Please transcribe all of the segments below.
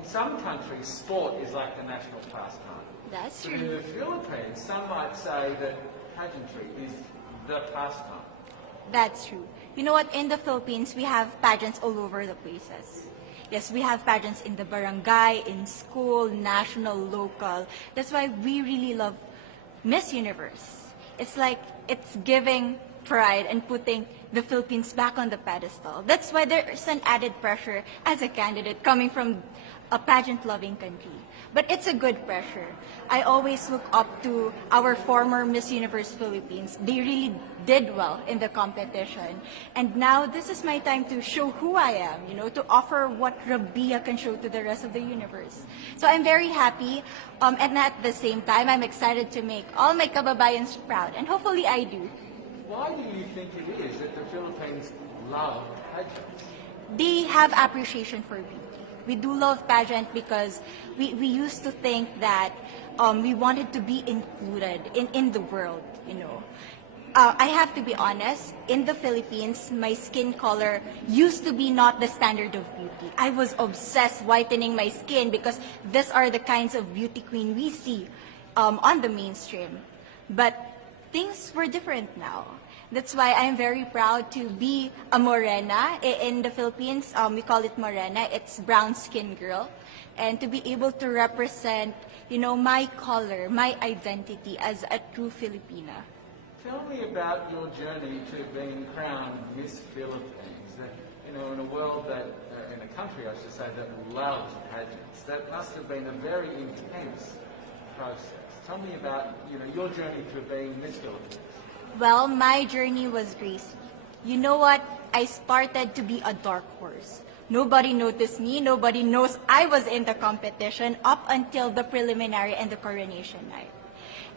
in some countries, sport is like the national pastime. That's In true. the Philippines, some might say that pageantry is the pastime. That's true. You know what? In the Philippines, we have pageants all over the places. Yes, we have pageants in the barangay, in school, national, local. That's why we really love Miss Universe. It's like it's giving pride and putting the Philippines back on the pedestal. That's why there's an added pressure as a candidate coming from a pageant-loving country. But it's a good pressure. I always look up to our former Miss Universe Philippines. They really did well in the competition. And now this is my time to show who I am, to offer what Rabiya can show to the rest of the universe. So I'm very happy, and at the same time, I'm excited to make all my kababayans proud, and hopefully I do. Why do you think it is that the Philippines love pageants? They have appreciation for beauty. We do love pageant because we used to think that we wanted to be included in the world, I have to be honest, in the Philippines, my skin color used to be not the standard of beauty. I was obsessed whitening my skin because these are the kinds of beauty queen we see on the mainstream. But things were different now. That's why I'm very proud to be a morena. In the Philippines, we call it morena. It's brown skin girl. And to be able to represent, my color, my identity as a true Filipina. Tell me about your journey to being crowned Miss Philippines. In a world that, in a country, I should say, that loves pageants. That must have been a very intense process. Tell me about, your journey to being Miss Philippines. Well, my journey was crazy. You know what? I started to be a dark horse. Nobody noticed me. Nobody knows I was in the competition up until the preliminary and the coronation night.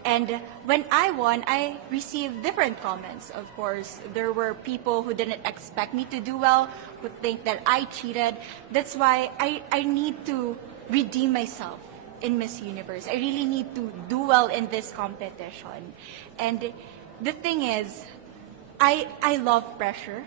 And when I won, I received different comments. Of course, there were people who didn't expect me to do well, who think that I cheated. That's why I need to redeem myself in Miss Universe. I really need to do well in this competition. And the thing is, I love pressure.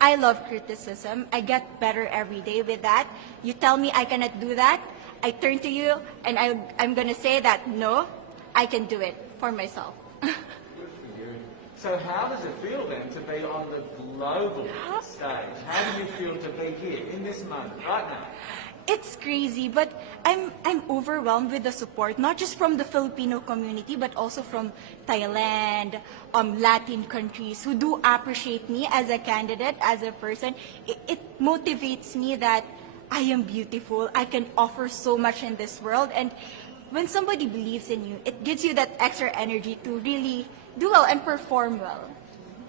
I love criticism. I get better every day with that. You tell me I cannot do that, I turn to you and I'm going to say that, no, I can do it for myself. Good for you. So how does it feel then to be on the global stage? How do you feel to be here in this moment, right now? It's crazy, but I'm overwhelmed with the support, not just from the Filipino community, but also from Thailand, Latin countries who do appreciate me as a candidate, as a person. It motivates me that I am beautiful, I can offer so much in this world, and when somebody believes in you, it gives you that extra energy to really do well and perform well.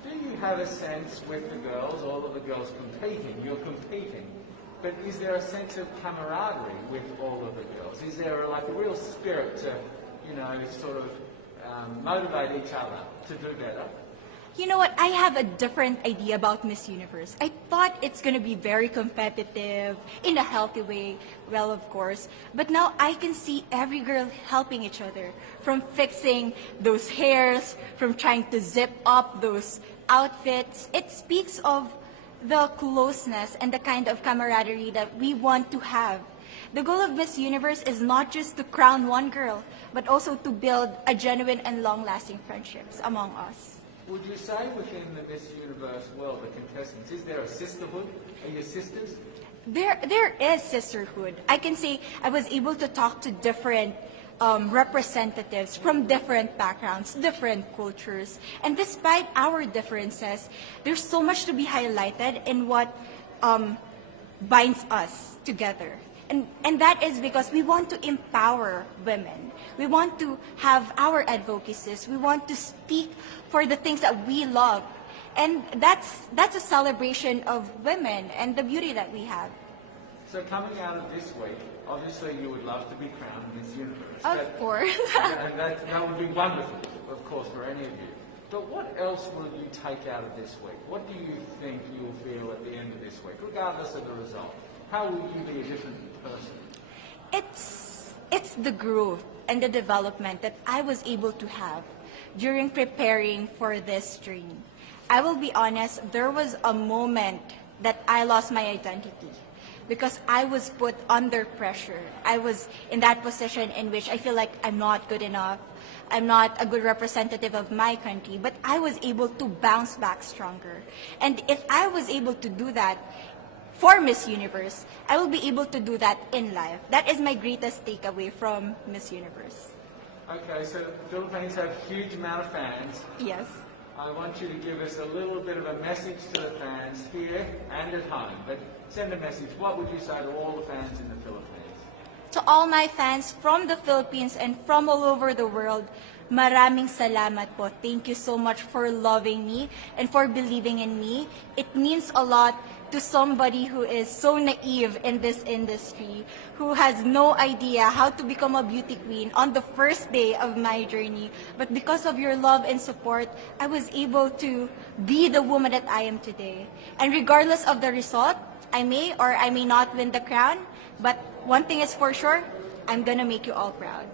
Do you have a sense with the girls, all of the girls competing, you're competing, but is there a sense of camaraderie with all of the girls? Is there a real spirit to, sort of motivate each other to do better? You know what? I have a different idea about Miss Universe. I thought it's going to be very competitive, in a healthy way, well, of course. But now I can see every girl helping each other, from fixing those hairs, from trying to zip up those outfits. It speaks of the closeness and the kind of camaraderie that we want to have. The goal of Miss Universe is not just to crown one girl, but also to build a genuine and long-lasting friendships among us. Would you say within the Miss Universe world, the contestants, is there a sisterhood? Are you sisters? There is sisterhood. I can say I was able to talk to different representatives from different backgrounds, different cultures. And despite our differences, there's so much to be highlighted in what binds us together. And that is because we want to empower women. We want to have our advocacies. We want to speak for the things that we love. And that's a celebration of women and the beauty that we have. So coming out of this week, obviously you would love to be crowned Miss Universe. Of course. And that would be wonderful, of course, for any of you. But what else will you take out of this week? What do you think you'll feel at the end of this week, regardless of the result? How will you be a different person? It's the growth and the development that I was able to have during preparing for this dream. I will be honest, there was a moment that I lost my identity. because I was put under pressure. I was in that position in which I feel like I'm not good enough. I'm not a good representative of my country, but I was able to bounce back stronger. And if I was able to do that for Miss Universe, I will be able to do that in life. That is my greatest takeaway from Miss Universe. Okay, so the Philippines have a huge amount of fans. Yes. I want you to give us a little bit of a message to the fans here and at home. But send a message. What would you say to all the fans in the Philippines? To all my fans from the Philippines and from all over the world, maraming salamat po. Thank you so much for loving me and for believing in me. It means a lot to somebody who is so naive in this industry, who has no idea how to become a beauty queen on the first day of my journey. But because of your love and support, I was able to be the woman that I am today. And regardless of the result, I may or I may not win the crown, but one thing is for sure, I'm gonna make you all proud.